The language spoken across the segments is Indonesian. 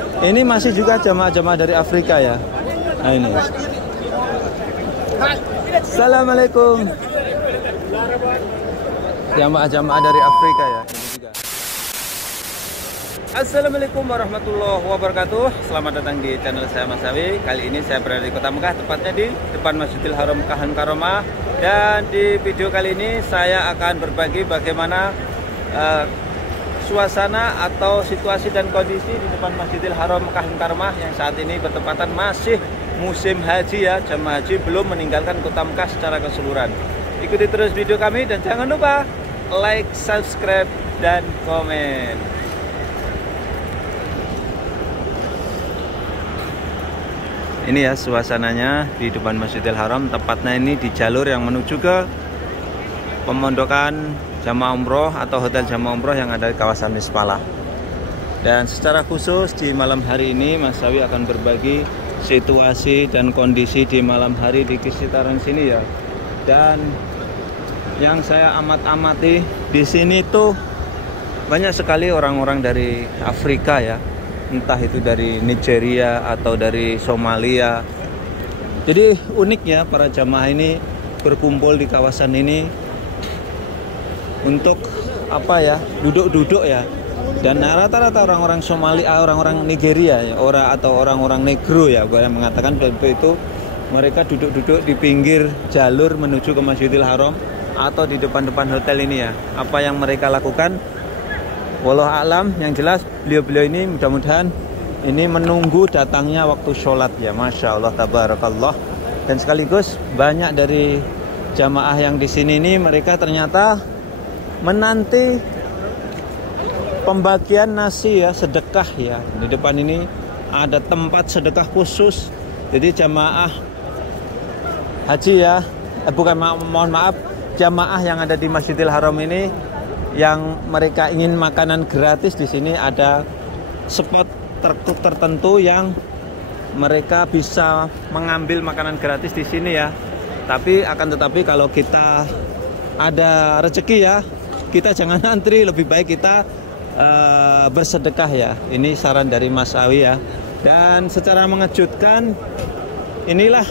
Ini masih juga jamaah-jamaah dari Afrika ya. Nah ini. Assalamualaikum. Jamaah-jamaah dari Afrika ya. Ini juga. Assalamualaikum warahmatullahi wabarakatuh. Selamat datang di channel saya Mas Sawi. Kali ini saya berada di Kota Mekah, tepatnya di depan Masjidil Haram Mekah Al-Mukarramah. Dan di video kali ini saya akan berbagi bagaimana suasana atau situasi dan kondisi di depan Masjidil Haram Mekah Al-Mukarramah yang saat ini bertepatan masih musim haji ya. Jemaah haji belum meninggalkan Kota Mekah secara keseluruhan. Ikuti terus video kami dan jangan lupa like, subscribe, dan komen. Ini ya suasananya di depan Masjidil Haram, tepatnya ini di jalur yang menuju ke pemondokan jamaah umroh atau hotel jamaah umroh yang ada di kawasan Mispala. Dan secara khusus di malam hari ini Mas Sawi akan berbagi situasi dan kondisi di malam hari di sekitaran sini ya. Dan yang saya amati di sini tuh banyak sekali orang-orang dari Afrika ya. Entah itu dari Nigeria atau dari Somalia. Jadi uniknya para jamaah ini berkumpul di kawasan ini untuk apa ya, duduk-duduk ya. Dan rata-rata orang-orang Somalia, orang-orang Nigeria ya, atau orang-orang negro ya, gue yang mengatakan itu mereka duduk-duduk di pinggir jalur menuju ke Masjidil Haram atau di depan-depan hotel ini ya. Apa yang mereka lakukan? Wallahu a'lam, yang jelas beliau-beliau ini mudah-mudahan ini menunggu datangnya waktu sholat ya. Masya Allah, tabarakallah. Dan sekaligus banyak dari jamaah yang di sini ini mereka ternyata menanti pembagian nasi ya, sedekah ya. Di depan ini ada tempat sedekah khusus. Jadi jamaah haji ya, mohon maaf, jamaah yang ada di Masjidil Haram ini yang mereka ingin makanan gratis, di sini ada spot tertentu yang mereka bisa mengambil makanan gratis di sini ya. Tetapi kalau kita ada rezeki ya, kita jangan antri, lebih baik kita bersedekah ya. Ini saran dari Mas Sawi ya. Dan secara mengejutkan inilah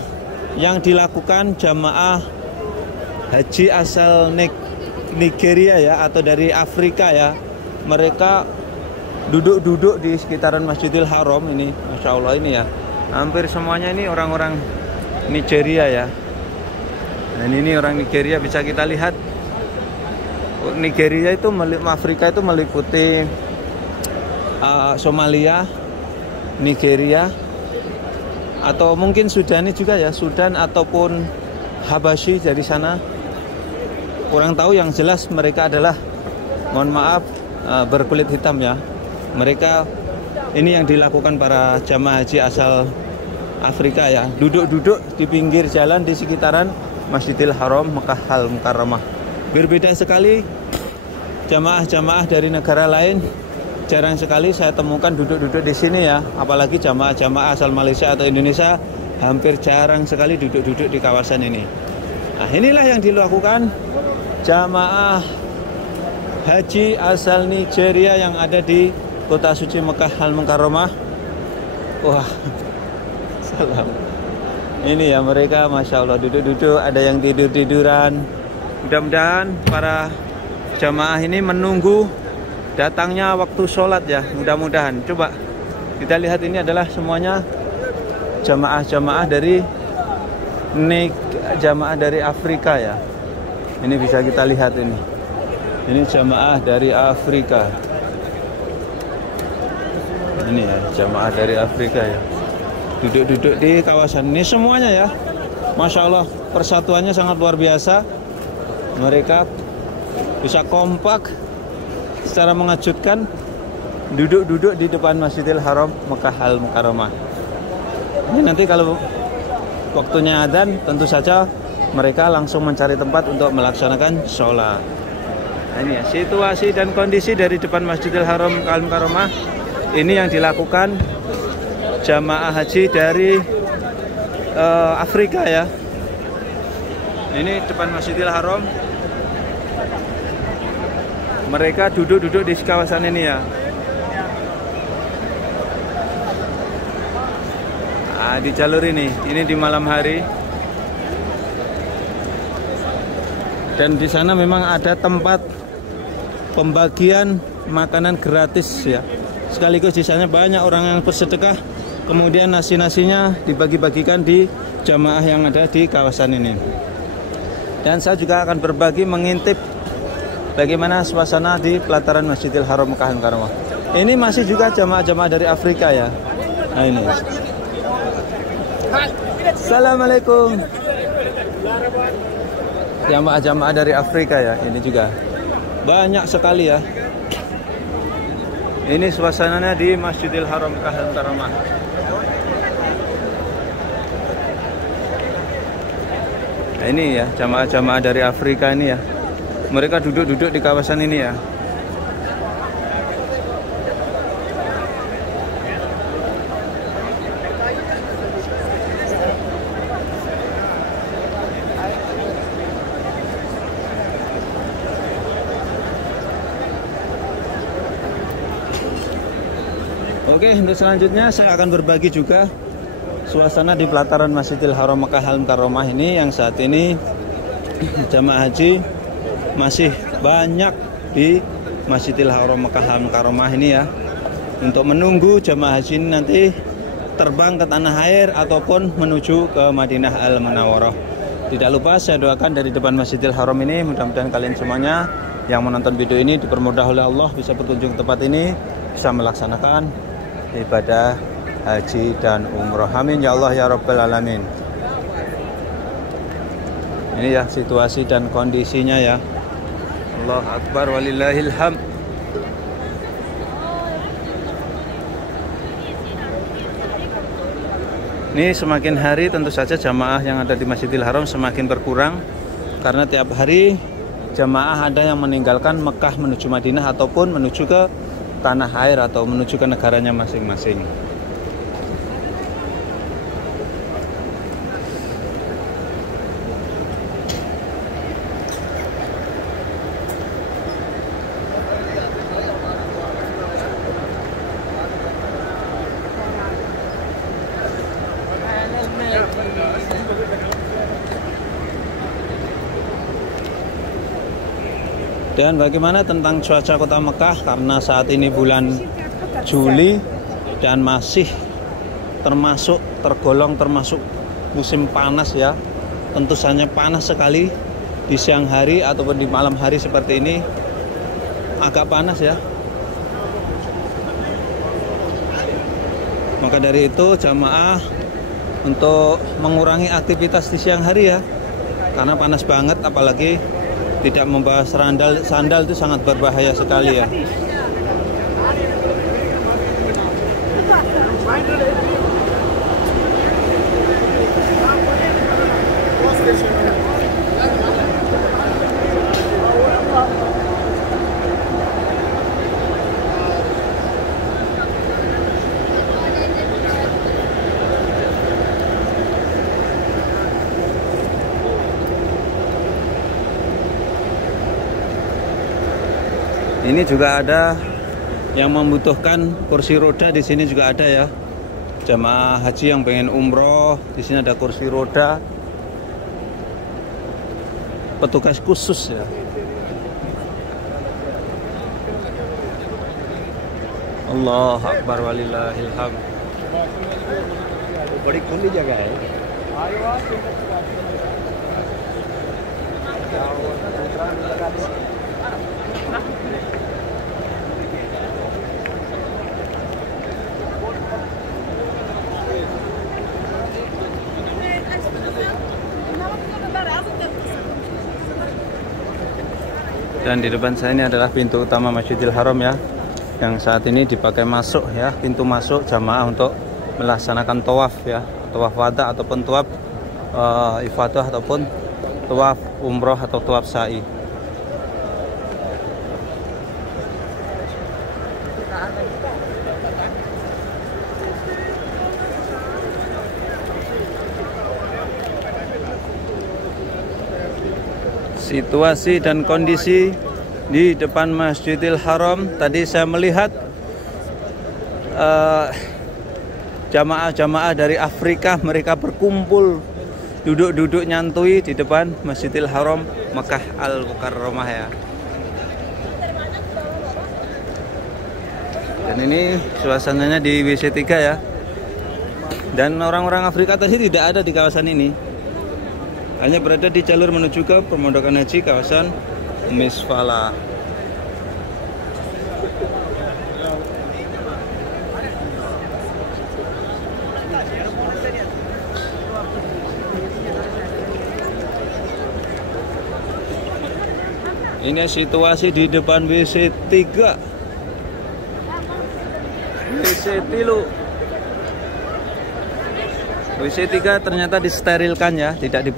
yang dilakukan jamaah haji asal Nigeria ya, atau dari Afrika ya. Mereka duduk-duduk di sekitaran Masjidil Haram ini. Masya Allah ini ya, hampir semuanya ini orang-orang Nigeria ya. Dan ini orang Nigeria, bisa kita lihat Nigeria itu, Afrika itu meliputi Somalia, Nigeria, atau mungkin Sudani juga ya, Sudan ataupun Habasyi dari sana. Kurang tahu, yang jelas mereka adalah, mohon maaf, berkulit hitam ya. Mereka ini yang dilakukan para jamaah haji asal Afrika ya, duduk-duduk di pinggir jalan di sekitaran Masjidil Haram Mekah Al-Mukarramah. Berbeda sekali jamaah-jamaah dari negara lain, jarang sekali saya temukan duduk-duduk di sini ya. Apalagi jamaah-jamaah asal Malaysia atau Indonesia hampir jarang sekali duduk-duduk di kawasan ini. Nah, inilah yang dilakukan jamaah haji asal Nigeria yang ada di kota suci Mekah Al-Mukarramah. Wah, salam. Ini ya mereka, Masya Allah, duduk-duduk, ada yang tidur-tiduran. Mudah-mudahan para jamaah ini menunggu datangnya waktu sholat ya. Mudah-mudahan. Coba kita lihat, ini adalah semuanya jamaah-jamaah dari jamaah dari Afrika ya. Ini bisa kita lihat ini. Ini jamaah dari Afrika. Ini ya, jamaah dari Afrika ya. Duduk-duduk di kawasan ini semuanya ya. Masya Allah, persatuannya sangat luar biasa. Mereka bisa kompak secara mengejutkan, duduk-duduk di depan Masjidil Haram Mekah Al-Mukarramah. Ini nanti kalau waktunya adzan, tentu saja mereka langsung mencari tempat untuk melaksanakan sholat. Nah, ini ya situasi dan kondisi dari depan Masjidil Haram Al-Mukarramah. Ini yang dilakukan jamaah haji dari Afrika ya. Ini depan Masjidil Haram. Mereka duduk-duduk di kawasan ini ya. Nah, di jalur ini di malam hari. Dan di sana memang ada tempat pembagian makanan gratis ya. Sekaligus di sana banyak orang yang bersedekah. Kemudian nasi-nasinya dibagi-bagikan di jamaah yang ada di kawasan ini. Dan saya juga akan berbagi mengintip bagaimana suasana di pelataran Masjidil Haram Mekah Al-Mukarramah. Ini masih juga jamaah-jamaah dari Afrika ya. Nah ini. Assalamualaikum. Jamaah-jamaah dari Afrika ya. Ini juga banyak sekali ya. Ini suasananya di Masjidil Haram Mekah Al-Mukarramah. Nah, ini ya jamaah-jamaah dari Afrika ini ya. Mereka duduk-duduk di kawasan ini ya. Oke, untuk selanjutnya saya akan berbagi juga suasana di pelataran Masjidil Haram Mekah Al-Mukarramah ini, yang saat ini jamaah haji masih banyak di Masjidil Haram Mekah Al-Mukarramah ini ya, untuk menunggu jamaah haji ini nanti terbang ke tanah air ataupun menuju ke Madinah Al-Munawwarah. Tidak lupa saya doakan dari depan Masjidil Haram ini, mudah-mudahan kalian semuanya yang menonton video ini dipermudah oleh Allah, bisa berkunjung ke tempat ini, bisa melaksanakan ibadah haji dan umroh. Amin ya Allah ya Rabbal Alamin. Ini ya situasi dan kondisinya ya. Allah Akbar walillahil hamd. Ini semakin hari tentu saja jamaah yang ada di Masjidil Haram semakin berkurang, karena tiap hari jamaah ada yang meninggalkan Mekah menuju Madinah ataupun menuju ke tanah air atau menuju ke negaranya masing-masing. Dan bagaimana tentang cuaca kota Mekah, karena saat ini bulan Juli dan masih tergolong termasuk musim panas ya. Tentu saja panas sekali di siang hari ataupun di malam hari seperti ini, agak panas ya. Maka dari itu jamaah untuk mengurangi aktivitas di siang hari ya, karena panas banget, apalagi tidak membawa sandal itu sangat berbahaya sekali ya. Ini juga ada yang membutuhkan kursi roda, di sini juga ada ya. Jamaah haji yang pengen umroh, di sini ada kursi roda. Petugas khusus ya. Allah Akbar walillahil hamd. Badi खुली जगह है. Dan di depan saya ini adalah pintu utama Masjidil Haram ya, yang saat ini dipakai masuk ya, pintu masuk jamaah untuk melaksanakan tawaf ya, tawaf wada ataupun tawaf ifadah ataupun tawaf umroh atau tawaf sa'i. Situasi dan kondisi di depan Masjidil Haram, tadi saya melihat jamaah-jamaah dari Afrika mereka berkumpul duduk-duduk nyantui di depan Masjidil Haram Mekah Al-Mukarramah ya. Dan ini suasananya di WC 3 ya. Dan orang-orang Afrika tadi tidak ada di kawasan ini. Hanya berada di jalur menuju ke Pemondokan Haji kawasan Misfala. Ini situasi di depan WC 3. WC 3. WC 3 ternyata disterilkan ya, tidak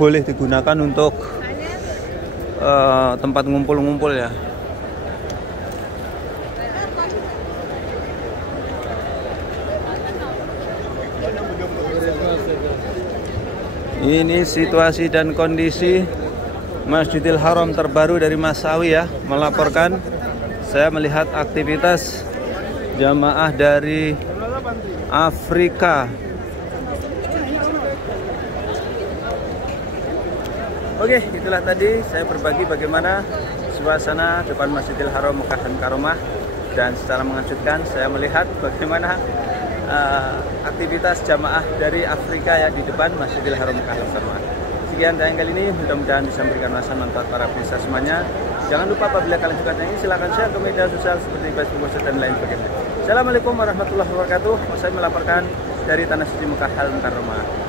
boleh digunakan untuk tempat ngumpul-ngumpul ya. Ini situasi dan kondisi Masjidil Haram terbaru dari Mas Sawi ya, melaporkan saya melihat aktivitas jamaah dari Afrika. Oke, itulah tadi saya berbagi bagaimana suasana depan Masjidil Haram Mekah Al-Mukarramah, dan secara mengejutkan saya melihat bagaimana aktivitas jamaah dari Afrika ya di depan Masjidil Haram Mekah Al-Mukarramah. Sekian tayang kali ini, mudah-mudahan bisa memberikan masukan manfaat para pemirsa semuanya. Jangan lupa apabila kalian suka tayang ini silahkan share ke media sosial seperti Facebook, WhatsApp, dan lain sebagainya. Assalamualaikum warahmatullahi wabarakatuh. Saya melaporkan dari Tanah Suci Mekah Al-Mukarramah.